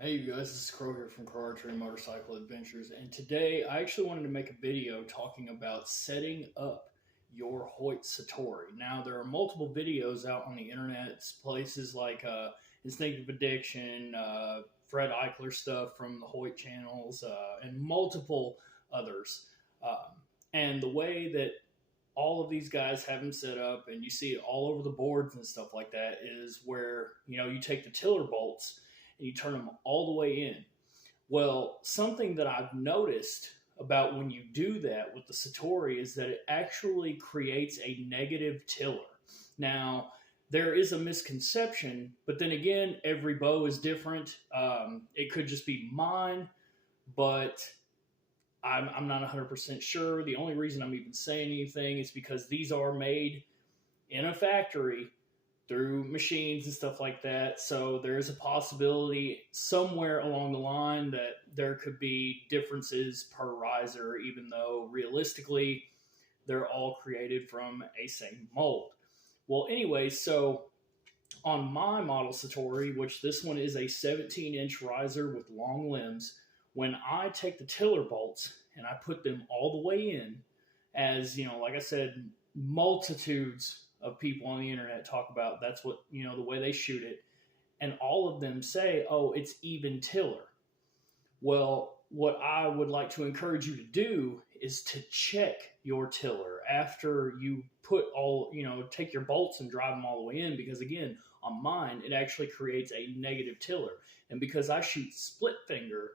Hey you guys, this is Crow here from Crow Archery Motorcycle Adventures, and today I actually wanted to make a video talking about setting up your Hoyt Satori. Now, there are multiple videos out on the internet, places like Instinctive Addiction, Fred Eichler stuff from the Hoyt channels, and multiple others. And the way that all of these guys have them set up, and you see it all over the boards and stuff like that, is where you take the tiller bolts and you turn them all the way in. Well, something that I've noticed about when you do that with the Satori is that it actually creates a negative tiller. Now, there is a misconception, but then again, every bow is different. It could just be mine, but I'm not 100% sure. The only reason I'm even saying anything is because these are made in a factory through machines and stuff like that. So there's a possibility somewhere along the line that there could be differences per riser, even though realistically they're all created from a same mold. Well, anyway, so on my model Satori, which this one is a 17-inch riser with long limbs, when I take the tiller bolts and I put them all the way in, as like I said, multitudes of people on the internet talk about, that's what the way they shoot it, and all of them say, oh, it's even tiller. Well, what I would like to encourage you to do is to check your tiller after you put all, take your bolts and drive them all the way in, because again, on mine it actually creates a negative tiller. And because I shoot split finger,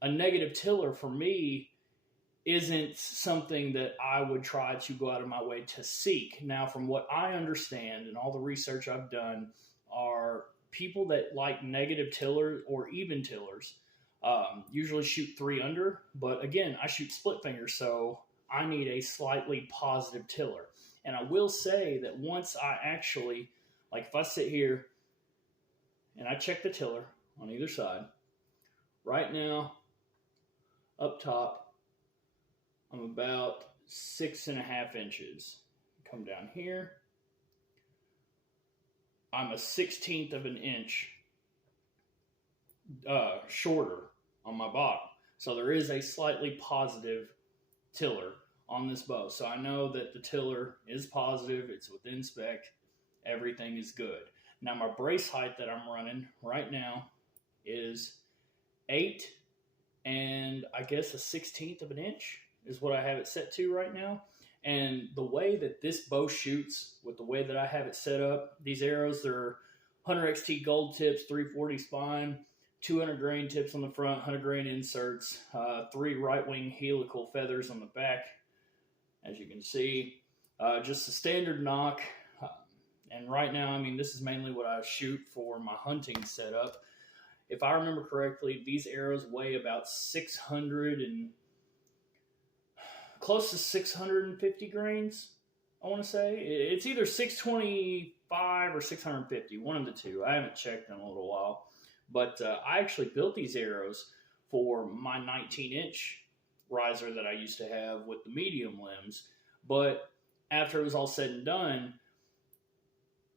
a negative tiller for me isn't something that I would try to go out of my way to seek. Now, from what I understand and all the research I've done, are people that like negative tillers or even tillers usually shoot 3 under. But again, I shoot split finger, so I need a slightly positive tiller. And I will say that once I actually, like if I sit here and I check the tiller on either side, right now, up top, I'm about 6.5 inches. Come down here, I'm a 1/16 of an inch shorter on my bottom. So there is a slightly positive tiller on this bow. So I know that the tiller is positive, it's within spec, everything is good. Now my brace height that I'm running right now is 8 and I guess a 1/16 of an inch is what I have it set to right now. And the way that this bow shoots, with the way that I have it set up, these arrows, they're 100XT gold tips, 340 spine, 200 grain tips on the front, 100 grain inserts, 3 right wing helical feathers on the back, as you can see. Just a standard nock. And right now, I mean, this is mainly what I shoot for my hunting setup. If I remember correctly, these arrows weigh about 600 and close to 650 grains, I want to say. It's either 625 or 650, one of the two. I haven't checked in a little while. But I actually built these arrows for my 19-inch riser that I used to have with the medium limbs. But after it was all said and done,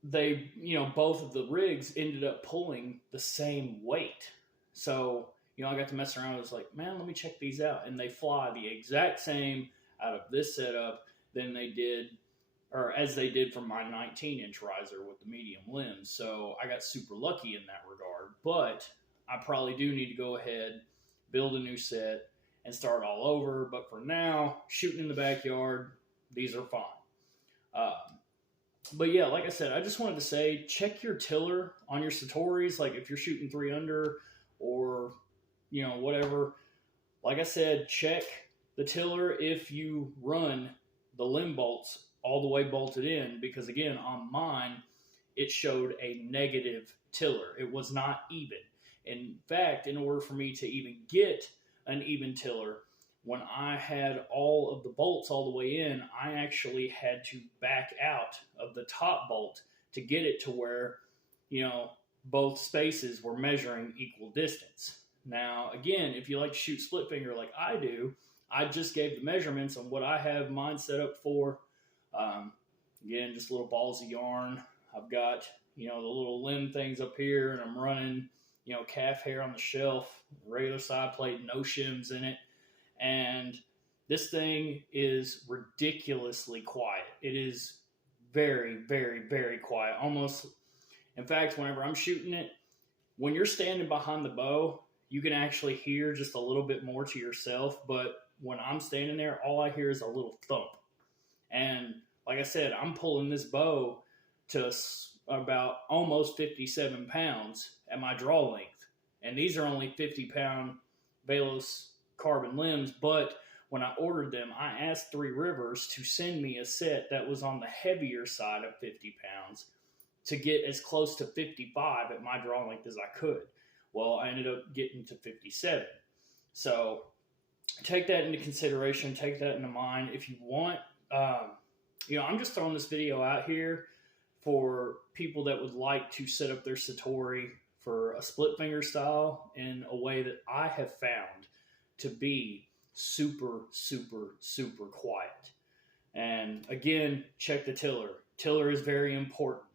they, both of the rigs ended up pulling the same weight. So, I got to mess around. I was like, man, let me check these out. And they fly the exact same out of this setup than they did, or as they did from my 19-inch riser with the medium limbs. So I got super lucky in that regard. But I probably do need to go ahead, build a new set, and start all over. But for now, shooting in the backyard, these are fine. But yeah, like I said, I just wanted to say, check your tiller on your Satoris. Like if you're shooting 3 under or whatever. Like I said, check the tiller if you run the limb bolts all the way bolted in, because again, on mine, it showed a negative tiller. It was not even. In fact, in order for me to even get an even tiller, when I had all of the bolts all the way in, I actually had to back out of the top bolt to get it to where, both spaces were measuring equal distance. Now, again, if you like to shoot split finger like I do, I just gave the measurements on what I have mine set up for. Again, just little balls of yarn. I've got, the little limb things up here, and I'm running calf hair on the shelf, regular side plate, no shims in it. And this thing is ridiculously quiet. It is very, very, very quiet. Almost, in fact, whenever I'm shooting it, when you're standing behind the bow, you can actually hear just a little bit more to yourself. But when I'm standing there, all I hear is a little thump. And like I said, I'm pulling this bow to about almost 57 pounds at my draw length. And these are only 50-pound Velos carbon limbs. But when I ordered them, I asked Three Rivers to send me a set that was on the heavier side of 50 pounds to get as close to 55 at my draw length as I could. Well, I ended up getting to 57. So take that into consideration. Take that into mind. If you want, I'm just throwing this video out here for people that would like to set up their Satori for a split finger style in a way that I have found to be super, super, super quiet. And again, check the tiller. Tiller is very important.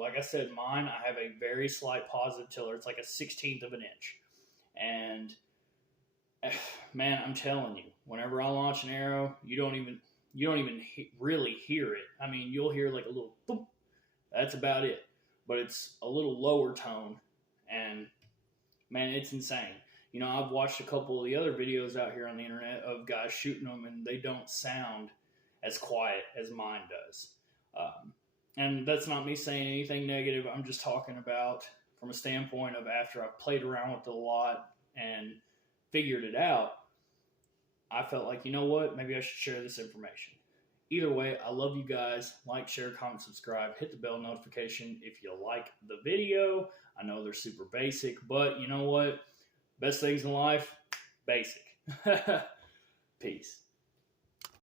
Like I said, mine, I have a very slight positive tiller. It's like a 16th of an inch. And man, I'm telling you, whenever I launch an arrow, you don't even really hear it. I mean, you'll hear like a little boop. That's about it. But it's a little lower tone. And man, it's insane. I've watched a couple of the other videos out here on the internet of guys shooting them, and they don't sound as quiet as mine does. And that's not me saying anything negative. I'm just talking about from a standpoint of after I've played around with it a lot and figured it out, I felt like, you know what, maybe I should share this information. Either way, I love you guys. Like, share, comment, subscribe, hit the bell notification if you like the video. I know they're super basic, but you know what? Best things in life, basic. Peace.